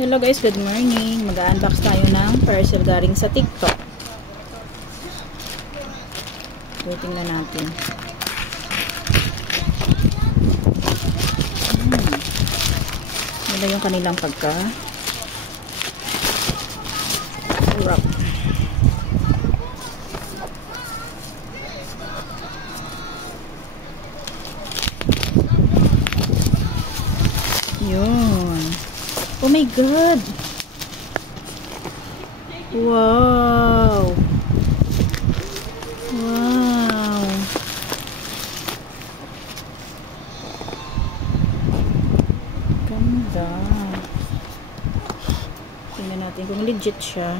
Hello guys, good morning. Mag-unbox tayo ng parcel galing sa TikTok. So, tingnan natin. Wala yung kanilang wrap. Yun. Oh my God! Wow! Wow! Ganda. Tingnan natin kung legit siya.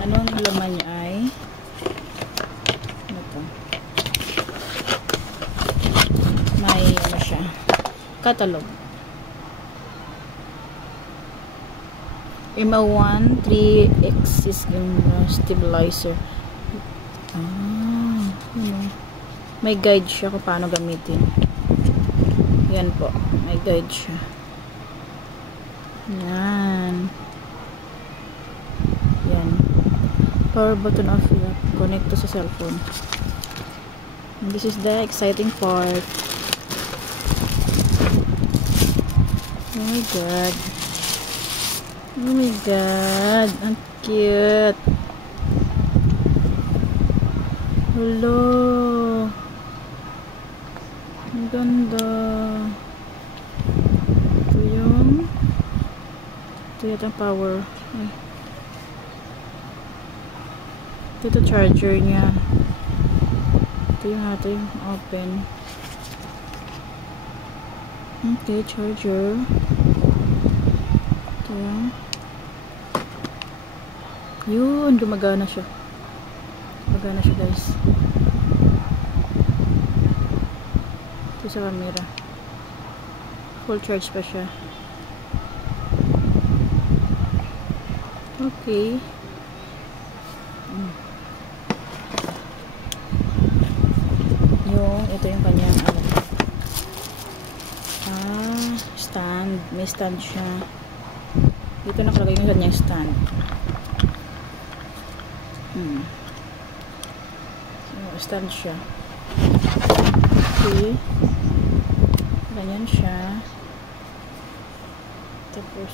Anong laman niya ay ano to? May ano siya, catalog. MA1 3-axis stabilizer. May guide siya kung paano gamitin. Yan po, may guide siya. Yan. Power button off, connect to sa cellphone. And this is the exciting part. Oh my God. Oh my God. Ang cute. Hello. Ang ganda. Ito yata ang power. Ay. Ito charger niya. Ito yung ating open. Okay, charger. Ito yung. Yun, gumagana siya. Gumagana siya guys. Ito sa camera. Full charge pa siya. Okay. Ito yung kanyang stand. May stand siya. Dito nakalagay yung kanyang stand. Stand siya. Okay. Ganyan siya. Tapos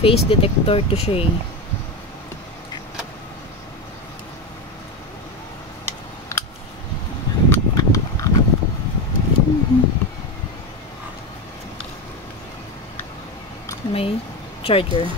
face detector to siya. May charger.